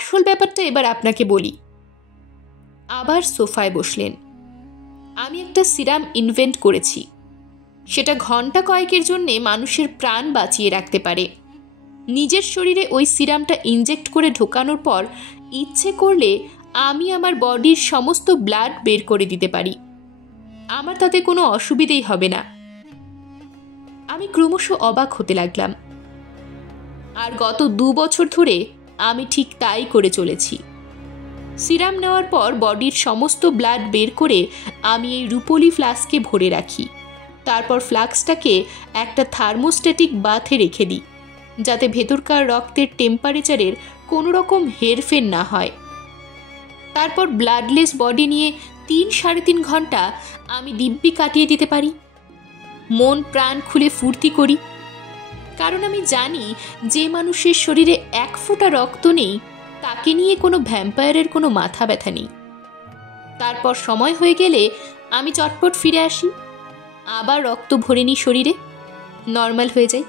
আসল ব্যাপারটা এবার আপনাকে বলি। আবার সোফায় বসলেন। আমি একটা সিরাম ইনভেন্ট করেছি, সেটা ঘন্টা কয়েকের জন্যে মানুষের প্রাণ বাঁচিয়ে রাখতে পারে। নিজের শরীরে ওই সিরামটা ইনজেক্ট করে ঢোকানোর পর ইচ্ছে করলে আমি আমার বডির সমস্ত ব্লাড বের করে দিতে পারি। আমার তাতে কোনো অসুবিধেই হবে না। আমি ক্রমশ অবাক হতে লাগলাম। আর গত 2 বছর ধরে আমি ঠিক তাই করে চলেছি। সিরাম নেওয়ার পর বডির সমস্ত ব্লাড বের করে আমি এই রুপোলি ফ্লাস্কে ভরে রাখি। তারপর ফ্লাস্কটাকে একটা থার্মোস্ট্যাটিক বাথে রেখে দিই, যাতে ভেতরকার রক্তের টেম্পারেচারের কোনো রকম হেরফের না হয়। তারপর ব্লাডলেস বডি নিয়ে 3-3.5 ঘন্টা আমি দিব্যি কাটিয়ে দিতে পারি। মন প্রাণ খুলে ফুর্তি করি, কারণ আমি জানি যে মানুষের শরীরে 1 ফোঁটা রক্ত নেই তাকে নিয়ে কোনো ভ্যাম্পায়ারের কোনো মাথা ব্যথা নেই। তারপর সময় হয়ে গেলে আমি চটপট ফিরে আসি, আবার রক্ত ভরে নিই শরীরে, নর্মাল হয়ে যাই।